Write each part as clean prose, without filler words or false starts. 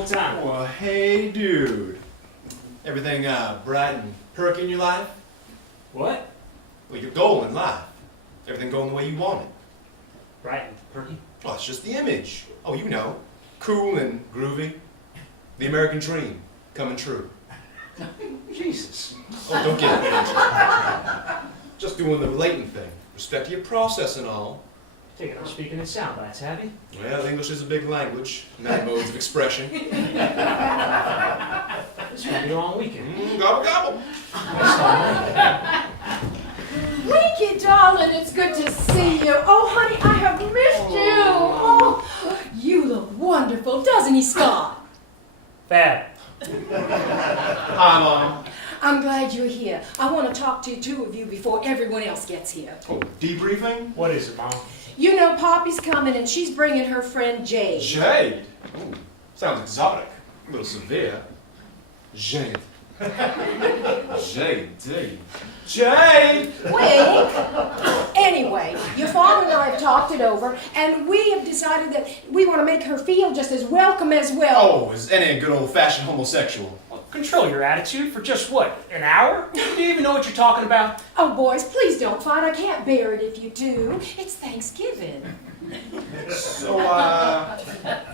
long time. Well, hey, dude. Everything bright and perky in your life? What? Well, your goal in life. Everything going the way you want it. Bright and perky? Well, it's just the image. Oh, you know. Cool and groovy. The American dream coming true. Jesus. Oh, don't get it. Just doing the latent thing. Respect to your process and all. Take it I'm speaking in sound bites, have you? Well, English is a big language. Many modes of expression. This will be a long weekend. Gobble, gobble. Winky, darling, it's good to see you. Oh, honey, I have missed you. Oh, you look wonderful, doesn't he, Scott? Fab. Hi, Mom. I'm glad you're here. I want to talk to the two of you before everyone else gets here. Oh, debriefing? What is it, Mom? You know Poppy's coming and she's bringing her friend Jade. Jade? Ooh, sounds exotic. A little severe. Jade. Jade. Jade! Wink! Anyway, your father and I have talked it over, and we have decided that we want to make her feel just as welcome as well. Oh, is any good old-fashioned homosexual. Well, control your attitude for just what, an hour? Do you even know what you're talking about? Oh, boys, please don't fight. I can't bear it if you do. It's Thanksgiving. So,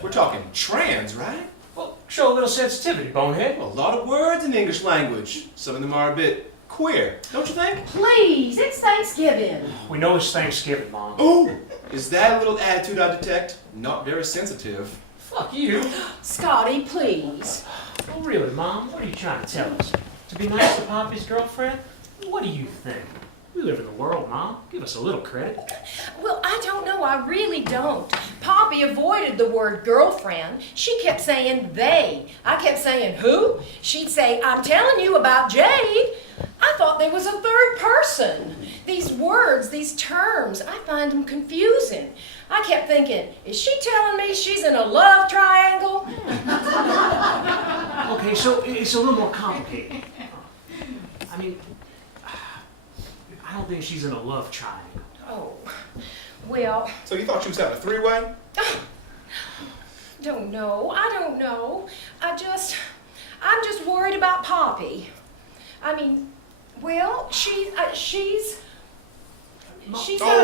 we're talking trans, right? Well, show a little sensitivity, bonehead. A lot of words in the English language. Some of them are a bit queer, don't you think? Please, it's Thanksgiving. We know it's Thanksgiving, Mom. Oh, is that a little attitude I detect? Not very sensitive. Fuck you. Scotty, please. Well, really, Mom, what are you trying to tell us? To be nice to Poppy's girlfriend? What do you think? We live in the world, Mom. Give us a little credit. Well, I don't know. I really don't. Poppy avoided the word girlfriend. She kept saying they. I kept saying who? She'd say, I'm telling you about Jade. I thought there was a third person. These words, these terms, I find them confusing. I kept thinking, is she telling me she's in a love triangle? Okay, so it's a little more complicated. I mean, I don't think she's in a love triangle. Oh, well. So you thought she was having a three-way? Don't know. I don't know. I'm just worried about Poppy. I mean, well, she's gonna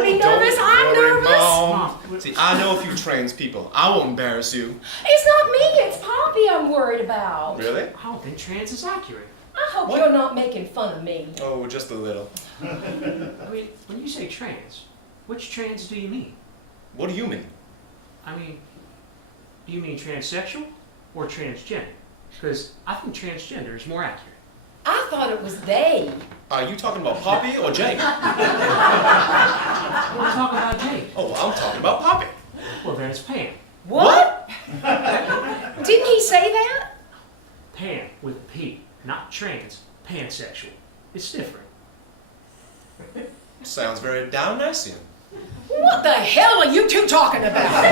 be nervous. I'm nervous. Mom. See, I know a few trans people. I won't embarrass you. It's not me. It's Poppy I'm worried about. Really? I don't think trans is accurate. I hope What? you're not making fun of me. Oh, just a little. I mean, when you say trans, which trans do you mean? What do you mean? I mean, do you mean transsexual or transgender? Because I think transgender is more accurate. I thought it was they. Are you talking about Poppy or Jake? We're talking about Jade. Oh, well, I'm talking about Poppy. Well, then it's Pam. What? Didn't he say that? Pam with a P, not trans, pansexual. It's different. Sounds very Dionysian. What the hell are you two talking about?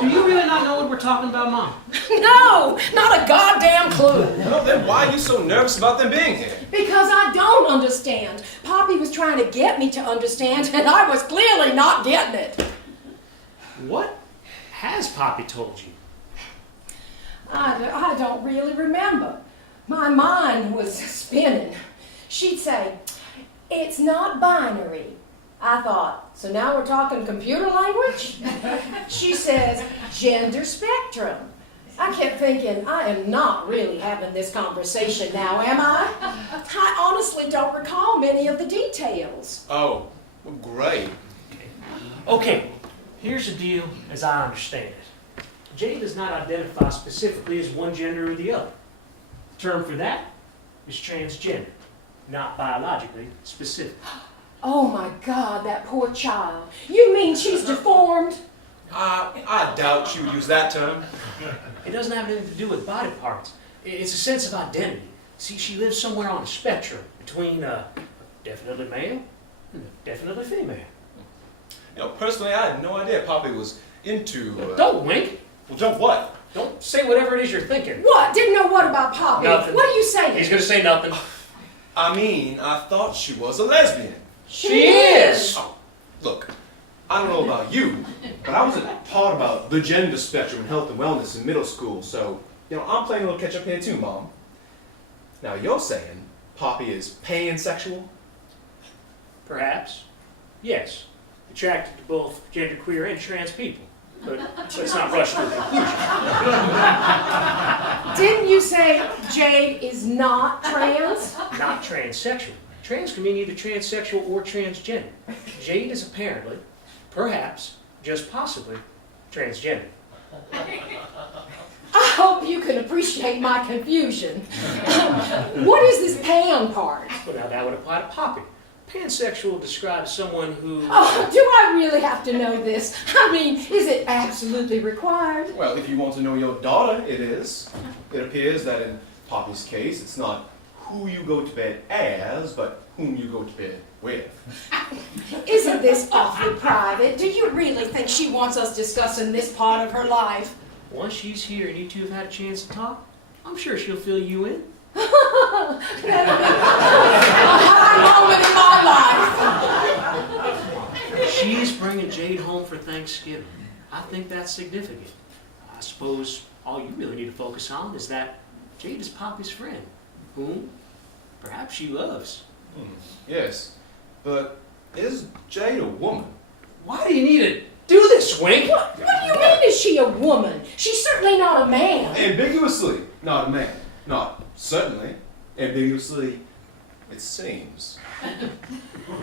Do you really not know what we're talking about, Mom? No, not a goddamn clue. Well, then why are you so nervous about them being here? Because I don't understand. Poppy was trying to get me to understand, and I was clearly not getting it. What has Poppy told you? I don't really remember. My mind was spinning. She'd say, it's not binary. I thought, so now we're talking computer language? She says, gender spectrum. I kept thinking, I am not really having this conversation now, am I? I honestly don't recall many of the details. Oh, well, great. Okay, here's the deal as I understand it. Jade does not identify specifically as one gender or the other. The term for that is transgender, not biologically specific. Oh my God, that poor child. You mean she's deformed? I doubt you would use that term. It doesn't have anything to do with body parts. It's a sense of identity. See, she lives somewhere on the spectrum between definitely male and definitely female. You know, personally, I had no idea Poppy was into... Don't wink. Well, don't what? Don't say whatever it is you're thinking. What? Didn't know what about Poppy? Nothing. What are you saying? He's gonna say nothing. I mean, I thought she was a lesbian. She is! Oh, look, I don't know about you, but I wasn't taught about the gender spectrum in health and wellness in middle school, so, I'm playing a little catch up here too, Mom. Now, you're saying Poppy is pansexual? Perhaps. Yes. Attracted to both genderqueer and trans people. But let's not rush to a conclusion. Didn't you say Jade is not trans? Not transsexual. Trans can mean either transsexual or transgender. Jade is apparently, perhaps, just possibly, transgender. I hope you can appreciate my confusion. What is this pan part? Well, now that would apply to Poppy. Pansexual describes someone who... Oh, do I really have to know this? I mean, is it absolutely required? Well, if you want to know your daughter, it is. It appears that in Poppy's case, it's not who you go to bed as, but whom you go to bed with. Isn't this awfully private? Do you really think she wants us discussing this part of her life? Once she's here and you two have had a chance to talk, I'm sure she'll fill you in. That'll be a high moment in my life. She's bringing Jade home for Thanksgiving. I think that's significant. I suppose all you really need to focus on is that Jade is Poppy's friend, whom perhaps she loves. Yes, but is Jade a woman? Why do you need to do this, Wink? What do you mean, is she a woman? She's certainly not a man. Ambiguously, not a man. Not certainly. Ambiguously, it seems.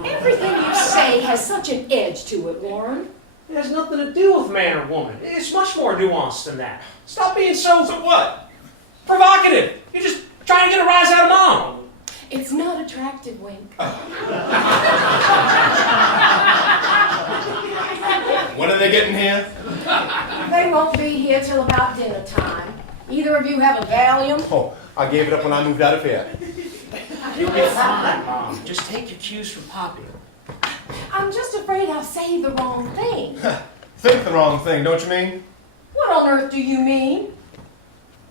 Everything you say has such an edge to it, Warren. It has nothing to do with man or woman. It's much more nuanced than that. Stop being so what? provocative. You're just trying to get a rise out of Mom. It's not attractive, Wink. When are they getting here? They won't be here till about dinner time. Either of you have a Valium? Oh, I gave it up when I moved out of here. You'll be fine, Mom. Just take your cues from Poppy. I'm just afraid I'll say the wrong thing. Think the wrong thing, don't you mean? What on earth do you mean?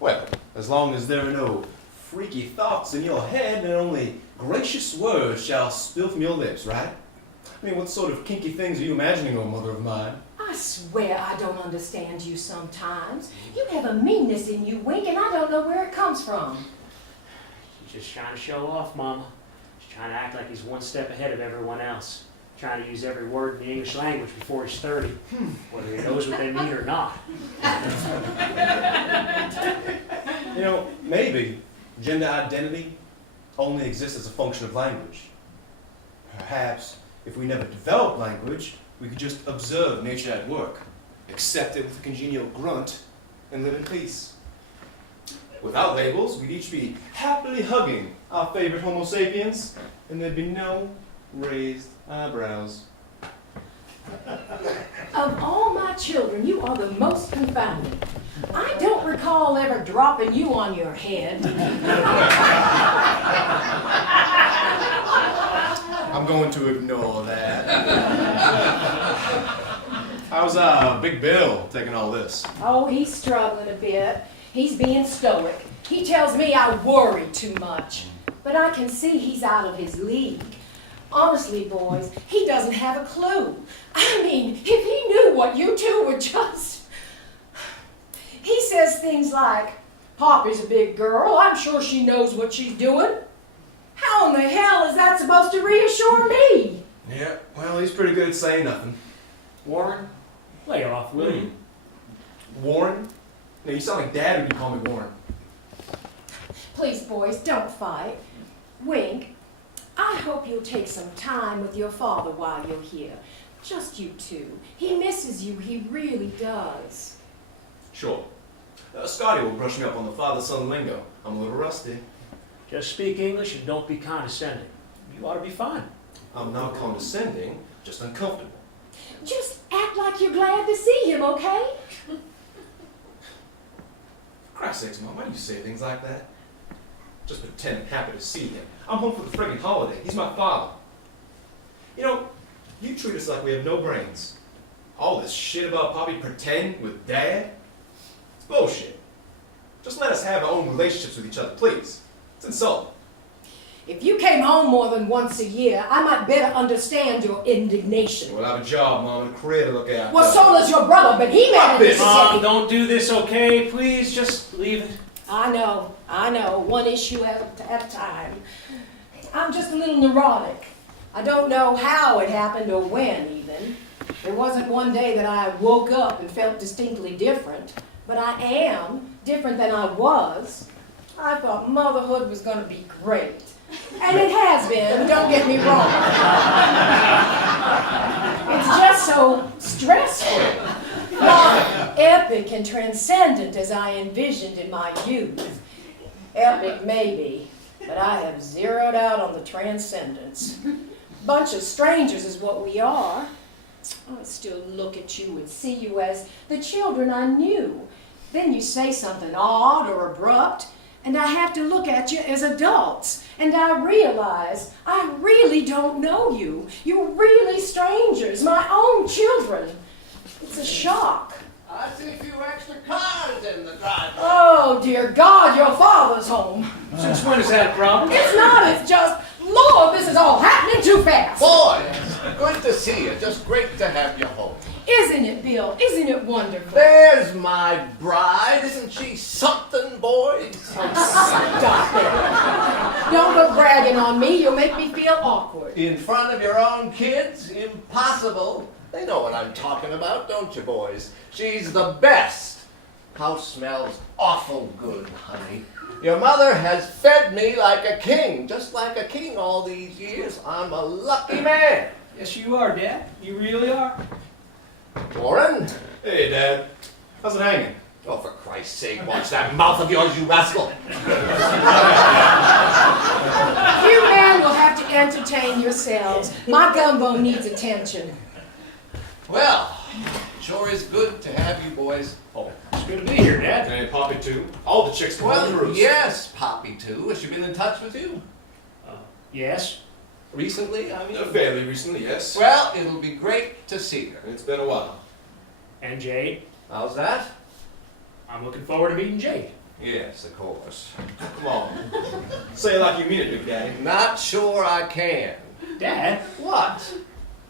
Well, as long as there are no freaky thoughts in your head, and only gracious words shall spill from your lips, right? I mean, what sort of kinky things are you imagining, oh mother of mine? I swear I don't understand you sometimes. You have a meanness in you, Wink, and I don't know where it comes from. He's just trying to show off, Mama. He's trying to act like he's one step ahead of everyone else. Trying to use every word in the English language before he's 30. Whether he knows what they mean or not. Maybe gender identity only exists as a function of language. Perhaps if we never developed language, we could just observe nature at work, accept it with a congenial grunt, and live in peace. Without labels, we'd each be happily hugging our favorite Homo sapiens, and there'd be no raised eyebrows. Of all my children, you are the most confounding. I don't recall ever dropping you on your head. I'm going to ignore that. How's Big Bill taking all this? Oh, he's struggling a bit. He's being stoic. He tells me I worry too much. But I can see he's out of his league. Honestly, boys, he doesn't have a clue. I mean, if he knew what you two were just... He says things like, Poppy's a big girl. I'm sure she knows what she's doing. How in the hell is that supposed to reassure me? Yeah, well, he's pretty good at saying nothing. Warren, lay off, will you? Warren? No, you sound like Dad when you call me Warren. Please, boys, don't fight. Wink, I hope you'll take some time with your father while you're here. Just you two. He misses you, he really does. Sure. Scotty will brush me up on the father-son lingo. I'm a little rusty. Just speak English and don't be condescending. You ought to be fine. I'm not condescending, just uncomfortable. Just act like you're glad to see him, okay? For Christ's sakes, Mom, why do you say things like that? Just pretend I'm happy to see him. I'm home for the friggin' holiday. He's my father. You treat us like we have no brains. All this shit about Poppy pretend with Dad? It's bullshit. Just let us have our own relationships with each other, please. It's insulting. If you came home more than once a year, I might better understand your indignation. Well, I have a job, Mom, and a career to look at. Well, so does your brother, but he manages to Mom, get... don't do this, okay? Please, just leave it. I know. One issue at a time. I'm just a little neurotic. I don't know how it happened or when, even. There wasn't one day that I woke up and felt distinctly different, but I am different than I was. I thought motherhood was going to be great. And it has been, don't get me wrong. It's just so stressful. Not epic and transcendent as I envisioned in my youth. Epic maybe, but I have zeroed out on the transcendence. Bunch of strangers is what we are. I still look at you and see you as the children I knew. Then you say something odd or abrupt, and I have to look at you as adults, and I realize I really don't know you. You're really strangers, my own children. It's a shock. I see a few extra cars in the driveway. Oh, dear God, your father's home. Since when is that a problem? It's not, it's just, Lord, this is all happening too fast. Boys, good to see you. Just great to have you home. Isn't it, Bill? Isn't it wonderful? There's my bride. Isn't she something, boys? Stop it. Don't go bragging on me. You'll make me feel awkward. In front of your own kids? Impossible. They know what I'm talking about, don't you, boys? She's the best. House smells awful good, honey. Your mother has fed me like a king, just like a king all these years. I'm a lucky man. Yes, you are, Dad. You really are. Warren? Hey, Dad. How's it hanging? Oh, for Christ's sake, watch that mouth of yours, you rascal. You men will have to entertain yourselves. My gumbo needs attention. Well, sure is good to have you boys home. It's good to be here, Dad. And Poppy, too. All the chicks come on the Well, roost. yes, Poppy too. Has she been in touch with you? Yes? Recently, I mean? Fairly recently, yes. Well, it'll be great to see her. It's been a while. And Jade? How's that? I'm looking forward to meeting Jade. Yes, of course. Come on. Say it like you mean it, Big Daddy. Not sure I can. Dad, What?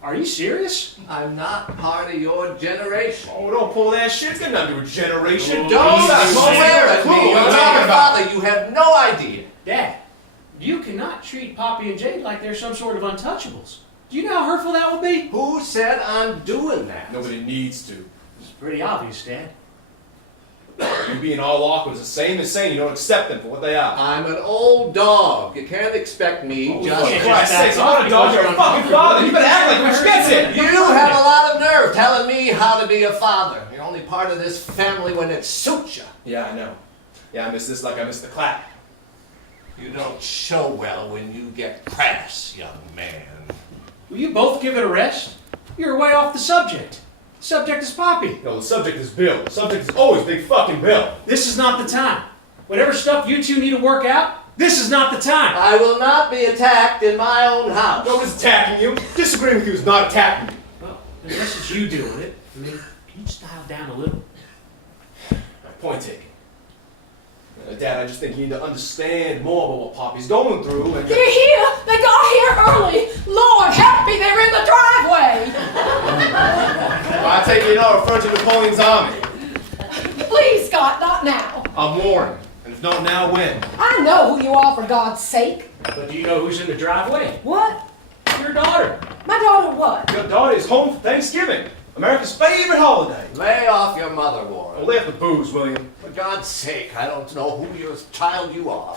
are you serious? I'm not part of your generation. Oh, don't pull that shit. It's got nothing to do with generation. Oh, Don't easy, swear man. at Cool, me. You're what are you not talking a about? father. You have no idea. Dad, you cannot treat Poppy and Jade like they're some sort of untouchables. Do you know how hurtful that would be? Who said I'm doing that? Nobody needs to. It's pretty obvious, Dad. You being all awkward is the same as saying you don't accept them for what they are. I'm an old dog. You can't expect me Oh, just... yeah. For Christ's sakes, I'm not a dog, you're a fucking father. You better act like which gets it. You have a lot of nerve telling me how to be a father. You're only part of this family when it suits you. Yeah, I know. Yeah, I miss this like I miss the clap. You don't show well when you get crass, young man. Will you both give it a rest? You're way off the subject. The subject is Poppy. No, the subject is Bill. The subject is always big fucking Bill. This is not the time. Whatever stuff you two need to work out, this is not the time. I will not be attacked in my own house. Nobody's attacking you. Disagreeing with you is not attacking you. Well, unless it's you doing it. I mean, can you just dial down a little? My point taken. Dad, I just think you need to understand more about what Poppy's going through and... They're here! They got here early! Lord help me, they're in the driveway! I take it you're not referring to Napoleon's army. Please, Scott, not now. I'm warned. And if not now, when? I know who you are, for God's sake. But do you know who's in the driveway? What? Your daughter. My daughter what? Your daughter is home for Thanksgiving. America's favorite holiday. Lay off your mother, Warren. Oh, lay off the booze, William. For God's sake, I don't know who your child you are.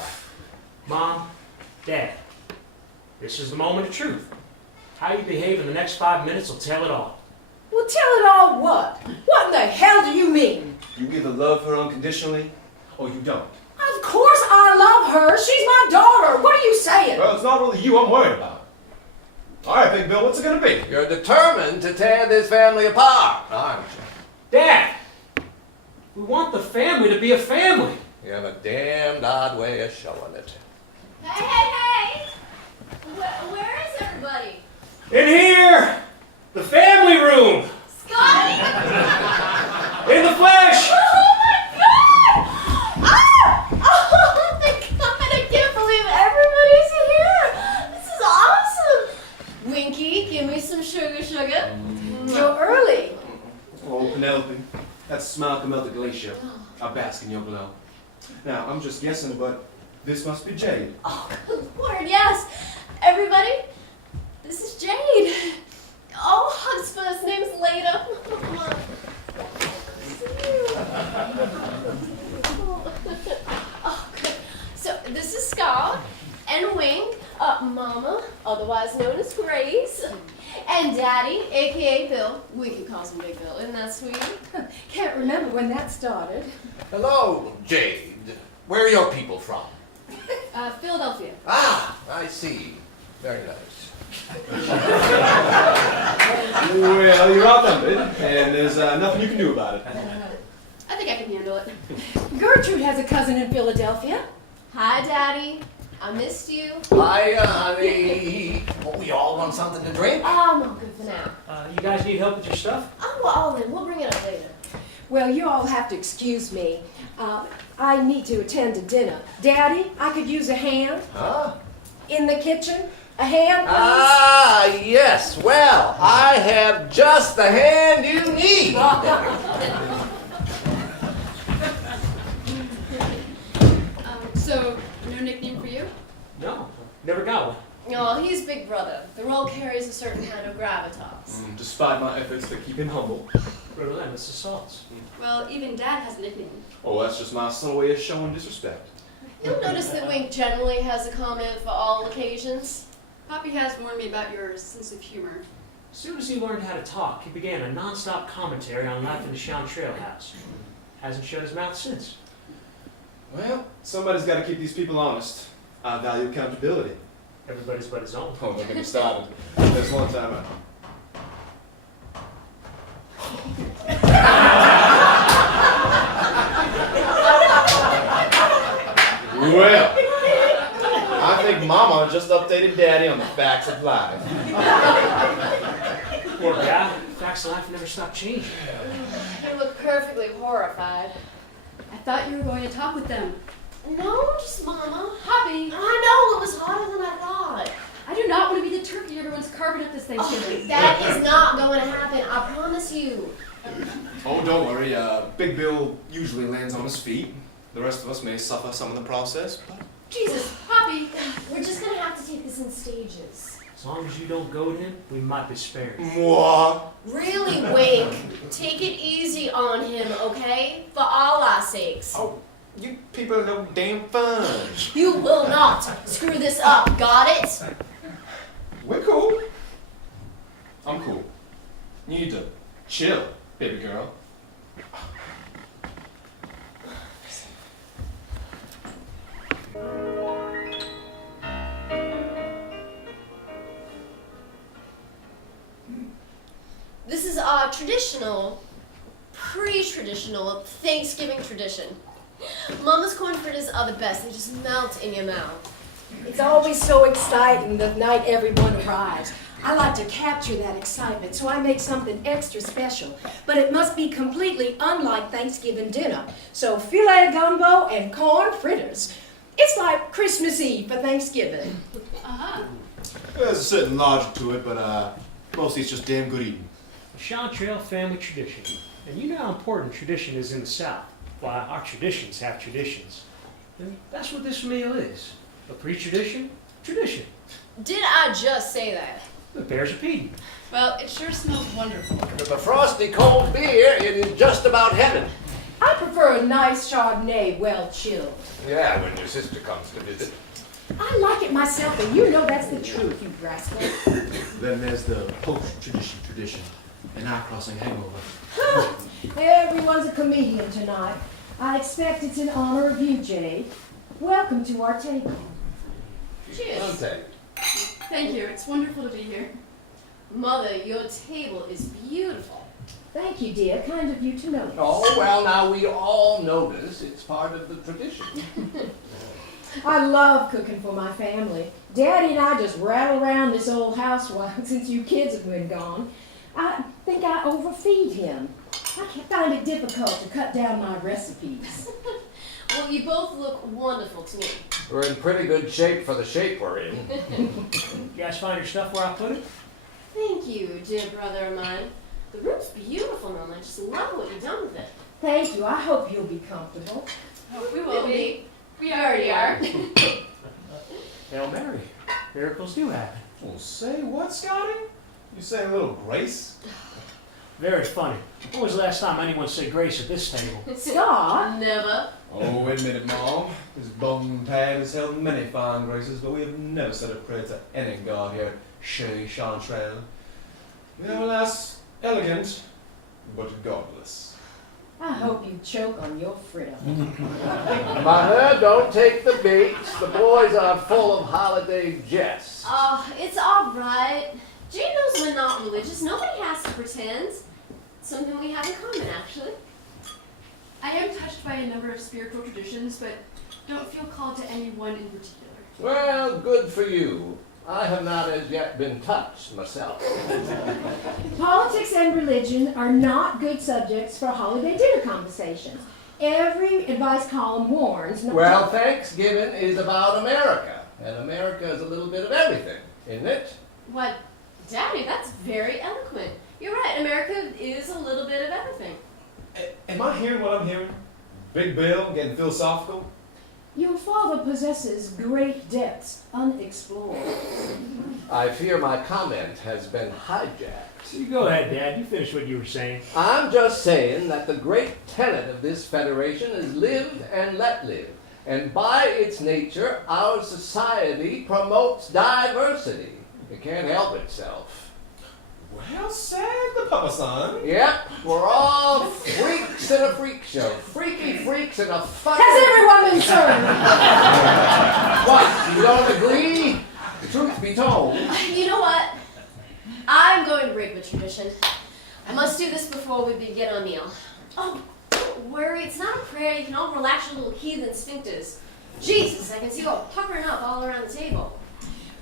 Mom, Dad, this is the moment of truth. How you behave in the next 5 minutes will tell it all. Well, tell it all what? What in the hell do you mean? You either love her unconditionally, or you don't. Of course I love her. She's my daughter. What are you saying? Well, it's not really you I'm worried about. All right, Big Bill, what's it gonna be? You're determined to tear this family apart, aren't you? Dad, we want the family to be a family. You have a damned odd way of showing it. Hey, hey, hey! Where is everybody? In here, the family room, Scotty! in the flesh. Oh my god! Ah! Oh my god, I can't believe everybody's here! bask in your glow. Now, I'm just guessing, but this must be Jade. Oh, good Lord, yes. Everybody, this is Jade. Oh, Hotspur's name's Leda. Oh, good. So, this is Scar and Wing, Mama, otherwise known as Grace, and Daddy, a.k.a. Bill. We can call him Big Bill, isn't that sweet? Can't remember when that started. Hello, Jade. Where are your people from? Philadelphia. Ah, I see. Very nice. Well, you're outnumbered, and there's nothing you can do about it. I think I can handle it. Gertrude has a cousin in Philadelphia. Hi, Daddy. I missed you. Hiya, honey. Well, we all want something to drink. Oh, no, good for now. You guys need help with your stuff? Oh, well, then we'll bring it up later. Well, you all have to excuse me. I need to attend to dinner. Daddy, I could use a hand Huh? in the kitchen. A hand, please. Ah, yes. Well, I have just the hand you need. So, no nickname for you? No, never got one. Oh, he's Big Brother. The role carries a certain kind of gravitas. Despite my efforts to keep him humble. Relentless assaults. Well, even Dad has a nickname. Oh, that's just my subtle way of showing disrespect. You'll notice that Wink generally has a comment for all occasions. Poppy has warned me about your sense of humor. As soon as he learned how to talk, he began a non-stop commentary on life in the Chantrell house. Hasn't shut his mouth since. Well, somebody's got to keep these people honest. I value accountability. Everybody's but his own. Oh, don't get me started. There's one time Well, I think Mama just updated Daddy on the facts of life. Poor guy. Facts of life never stop changing. You look perfectly horrified. I thought you were going to talk with them. No, just Mama. Poppy, I know, it was hotter than I thought. I do not want to be the turkey everyone's carving up this Thanksgiving. That is not going to happen, I promise you. Oh, don't worry. Big Bill usually lands on his feet. The rest of us may suffer some in the process, but Jesus, Poppy. We're just going to have to take this in stages. As long as you don't goad him, we might be spared. Mwah. Really, Wink, take it easy on him, okay? For all our sakes. Oh, you people are no damn fun. You will not screw this up, got it? We're cool. I'm cool. You need to chill, baby girl. This is our traditional, pre-traditional Thanksgiving tradition. Mama's corn fritters are the best. They just melt in your mouth. It's always so exciting the night everyone arrives. I like to capture that excitement, so I make something extra special. But it must be completely unlike Thanksgiving dinner. So filet gumbo and corn fritters. It's like Christmas Eve for Thanksgiving. Uh-huh. There's a certain logic to it, but mostly it's just damn good eating. The Chantrell family tradition. And you know how important tradition is in the South. Why, our traditions have traditions. And that's what this meal is. A pre-tradition, tradition. Did I just say that? The bears repeating. Well, it sure smells wonderful. With a frosty cold beer, it is just about heaven. I prefer a nice Chardonnay well chilled. Yeah, when your sister comes to visit. I like it myself, and you know that's the truth, you rascal. Then there's the post-tradition tradition, an eye-crossing hangover. Everyone's a comedian tonight. I expect it's in honor of you, Jade. Welcome to our table. Cheers. Okay. Thank you. It's wonderful to be here. Mother, your table is beautiful. Thank you, dear. Kind of you to notice. Oh, well, now we all notice it's part of the tradition. I love cooking for my family. Daddy and I just rattle around this old house since you kids have been gone. I think I overfeed him. I find it difficult to cut down my recipes. Well, you both look wonderful to me. We're in pretty good shape for the shape we're in. You guys find your stuff where I put it? Thank you, dear brother of mine. The room's beautiful, Mama. I just love what you've done with it. Thank you. I hope you'll be comfortable. Oh, we Will be. We already are. Hail Mary. Miracles do happen. Well, say what, Scotty? You saying a little grace? Very funny. When was the last time anyone said grace at this table? Scott? Never. Oh, admit it, Mom. This bum pad has held many fine graces, but we have never said a prayer to any god here at Chez Chantrelle. We are, alas, elegant, but godless. I hope you choke on your frill. Mother, don't take the bait. The boys are full of holiday jests. Oh, it's all right. Jane knows we're not religious. Nobody has to pretend. Something we have in common, actually. I am touched by a number of spiritual traditions, but don't feel called to any one in particular. Well, good for you. I have not as yet been touched myself. Politics and religion are not good subjects for holiday dinner conversations. Every advice column warns. Well, Thanksgiving is about America, and America is a little bit of everything, isn't it? What, Daddy, that's very eloquent. You're right, America is a little bit of everything. Am I hearing what I'm hearing? Big Bill getting philosophical? Your father possesses great depths unexplored. I fear my comment has been hijacked. You go ahead, Dad. You finish what you were saying. I'm just saying that the great tenet of this federation is live and let live. And by its nature, our society promotes diversity. It can't help itself. Well said, the Papa Son. Yep, we're all freaks in a freak show. Freaky freaks in a fucking... Has everyone been served? What, you don't agree? Truth be told. You know what? I'm going to break with tradition. I must do this before we begin our meal. Oh, don't worry. It's not a prayer. You can all relax your little heathen sphincters. Jesus, I can see you all puckering up all around the table.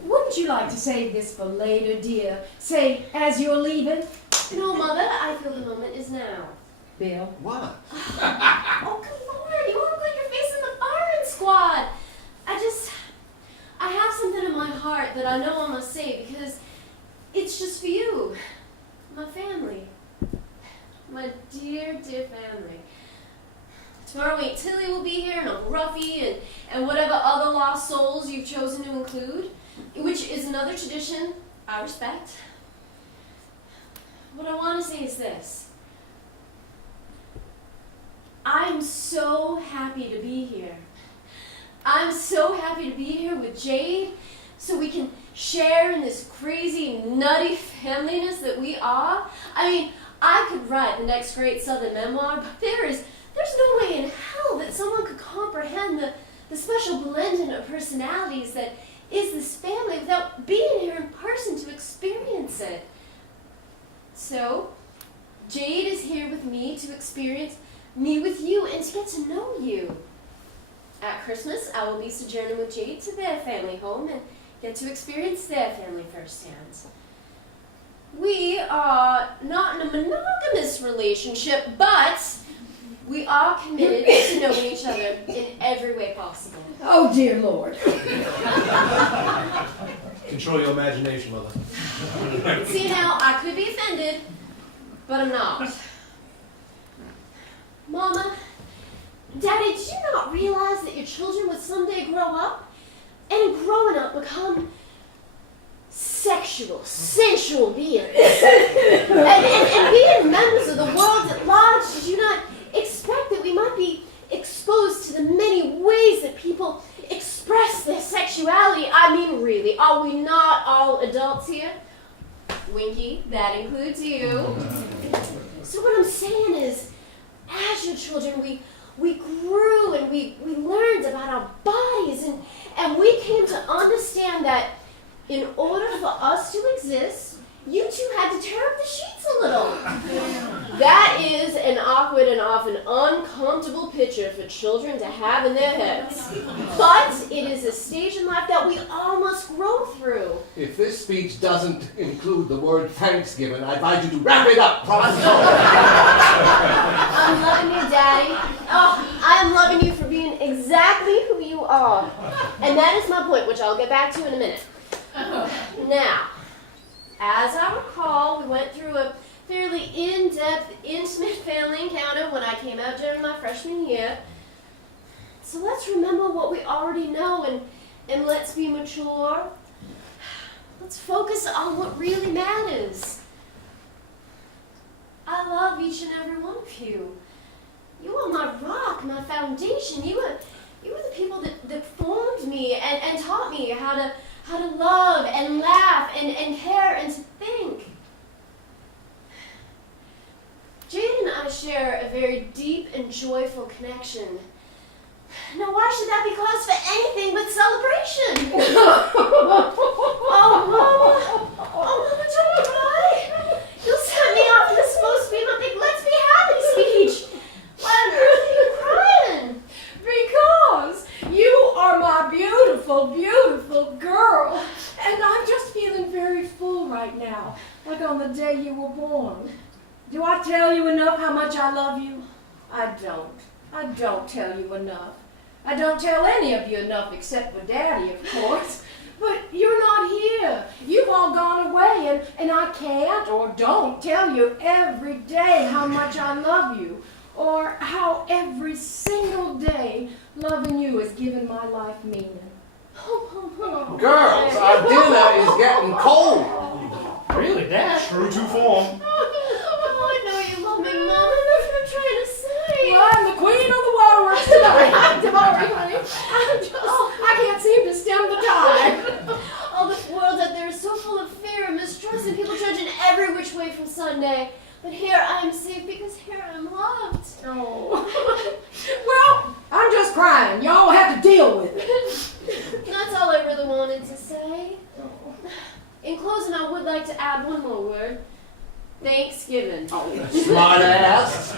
Wouldn't you like to save this for later, dear? Say, as you're leaving? No, Mother, I feel the moment is now. Bill? What? Oh, good Lord, you look like you're facing the firing squad. I have something in my heart that I know I must say because it's just for you, my family, my dear, dear family. Tomorrow Aunt Tilly will be here and Uncle Ruffy and whatever other lost souls you've chosen to include, which is another tradition I respect. What I want to say is this. I'm so happy to be here. I'm so happy to be here with Jade so we can share in this crazy, nutty familyness that we are. I mean, I could write the next great Southern memoir, but there's no way in hell that someone could comprehend the special blending of personalities that is this family without being here in person to experience it. So, Jade is here with me to experience me with you and to get to know you. At Christmas, I will be sojourning with Jade to their family home and get to experience their family firsthand. We are not in a monogamous relationship, but we are committed to knowing each other in every way possible. Oh, dear Lord. Control your imagination, Mother. See now, I could be offended, but I'm not. Mama, Daddy, did you not realize that your children would someday grow up and in growing up become sexual, sensual beings? and being members of the world at large, did you not expect that we might be exposed to the many ways that people express their sexuality? I mean, really, are we not all adults here? Winky, that includes you. So what I'm saying is, as your children, we grew and we learned about our bodies and we came to understand that in order for us to exist, you two had to tear up the sheets a little. That is an awkward and often uncomfortable picture for children to have in their heads. But it is a stage in life that we all must grow through. If this speech doesn't include the word Thanksgiving, I advise you to wrap it up. I'm loving you, Daddy. Oh, I am loving you for being exactly who you are. And that is my point, which I'll get back to in a minute. Now, as I recall, we went through a fairly in-depth, intimate family encounter when I came out during my freshman year. So let's remember what we already know and let's be mature. Let's focus on what really matters. I love each and every one of you. You are my rock, my foundation. You were the people that formed me and taught me how to love and laugh and care and to think. Jade and I share a very deep and joyful connection. Now why should that be cause for anything but celebration? Oh, Mama. Oh, Mama, don't cry. You'll set me off for this supposed to be my big let's be happy speech. Why on earth are you crying? Because you are my beautiful, beautiful girl. And I'm just feeling very full right now, like on the day you were born. Do I tell you enough how much I love you? I don't. I don't tell you enough. I don't tell any of you enough except for Daddy, of course. But you're not here. You've all gone away, and I can't or don't tell you every day how much I love you, or how every single day loving you has given my life meaning. Girls, our dinner is getting cold. Really, Dad? True to form. Oh, I know you love me, Mama. That's what I'm trying to say. Well, I'm the queen of the waterworks tonight. I'm sorry, honey. I can't seem to stem the tide. Oh, this world out there is so full of fear and mistrust and people judging every which way from Sunday. But here I am safe because here I'm loved. Oh. Well, I'm just crying. Y'all have to deal with it. That's all I really wanted to say. In closing, I would like to add one more word. Thanksgiving. Smart ass.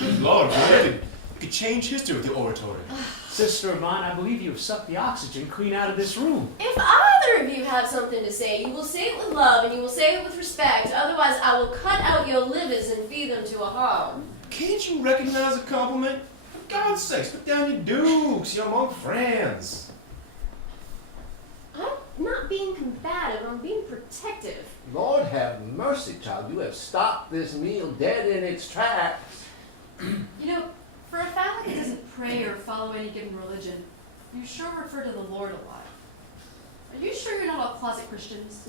Good Lord, really? You could change history with the oratory. Sister of mine, I believe you have sucked the oxygen clean out of this room. If either of you have something to say, you will say it with love and you will say it with respect. Otherwise, I will cut out your livers and feed them to a hog. Can't you recognize a compliment? For God's sakes, put down your dukes. You're among friends. I'm not being combative, I'm being protective. Lord have mercy, child. You have stopped this meal dead in its tracks. You know, for a family that doesn't pray or follow any given religion, you sure refer to the Lord a lot. Are you sure you're not all closet Christians?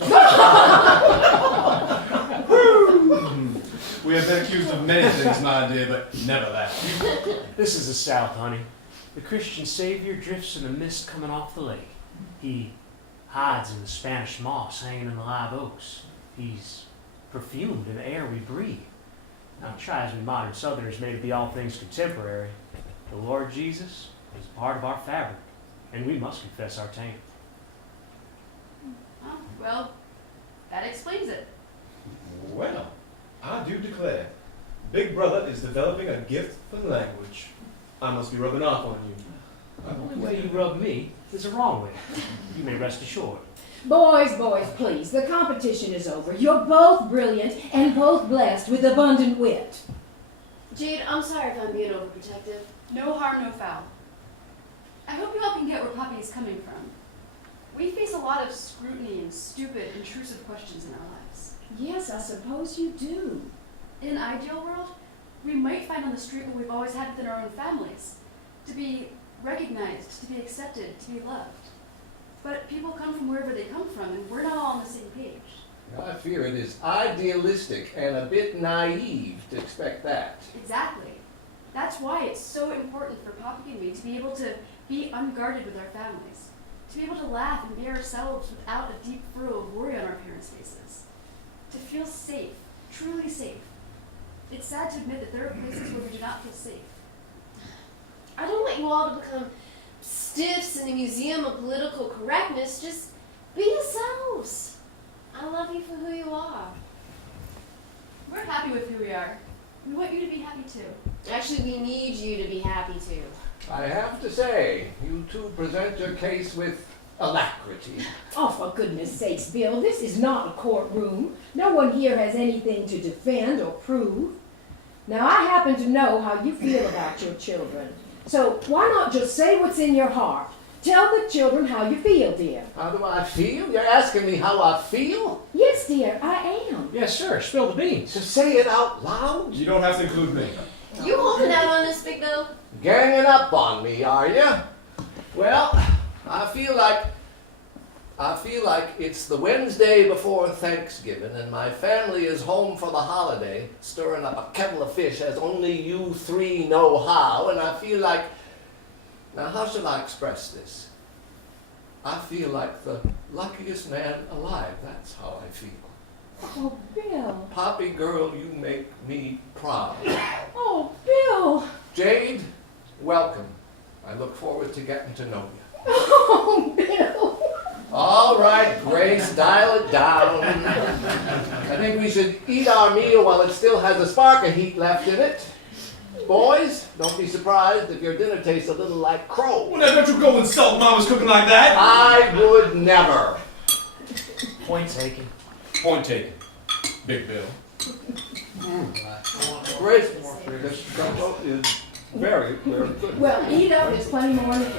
We have been accused of many things, my dear, but never that. This is the South, honey. The Christian Savior drifts in the mist coming off the lake. He hides in the Spanish moss hanging in the live oaks. He's perfumed in the air we breathe. Now, try as we modern Southerners may to be all things contemporary, the Lord Jesus is a part of our fabric, and we must confess our taint. Oh, well, that explains it. Well, I do declare, Big Brother is developing a gift for language. I must be rubbing off on you. The only way you rub me is the wrong way. You may rest assured. Boys, please, the competition is over. You're both brilliant and both blessed with abundant wit. Jade, I'm sorry if I'm being overprotective. No harm, no foul. I hope you all can get where Poppy is coming from. We face a lot of scrutiny and stupid, intrusive questions in our lives. Yes, I suppose you do. In an ideal world, we might find on the street what we've always had within our own families. To be recognized, to be accepted, to be loved. But people come from wherever they come from, and we're not all on the same page. I fear it is idealistic and a bit naive to expect that. Exactly. That's why it's so important for Poppy and me to be able to be unguarded with our families. To be able to laugh and be ourselves without a deep furrow of worry on our parents' faces. To feel safe, truly safe. It's sad to admit that there are places where we do not feel safe. I don't want you all to become stiffs in the Museum of Political Correctness. Just be yourselves. I love you for who you are. We're happy with who we are. We want you to be happy too. Actually, we need you to be happy too. I have to say, you two present your case with alacrity. Oh, for goodness sakes, Bill, this is not a courtroom. No one here has anything to defend or prove. Now, I happen to know how you feel about your children. So why not just say what's in your heart? Tell the children how you feel, dear. How do I feel? You're asking me how I feel? Yes, dear, I am. Yes, sir. Spill the beans. To say it out loud? You don't have to include me. You holding out on us, Big Bill? Ganging up on me, are you? Well, I feel like it's the Wednesday before Thanksgiving and my family is home for the holiday, stirring up a kettle of fish as only you three know how, and I feel like, now how should I express this? I feel like the luckiest man alive, that's how I feel. Oh, Bill. Poppy girl, you make me proud. Oh, Bill. Jade, welcome. I look forward to getting to know you. Oh, Bill. All right, Grace, dial it down. I think we should eat our meal while it still has a spark of heat left in it. Boys, don't be surprised if your dinner tastes a little like crow. Well, now don't you go insult Mama's cooking like that. I would never. Point taken. Point taken. Big Bill. Grace, this gumbo is very, very good. Well, eat up. There's plenty more in it.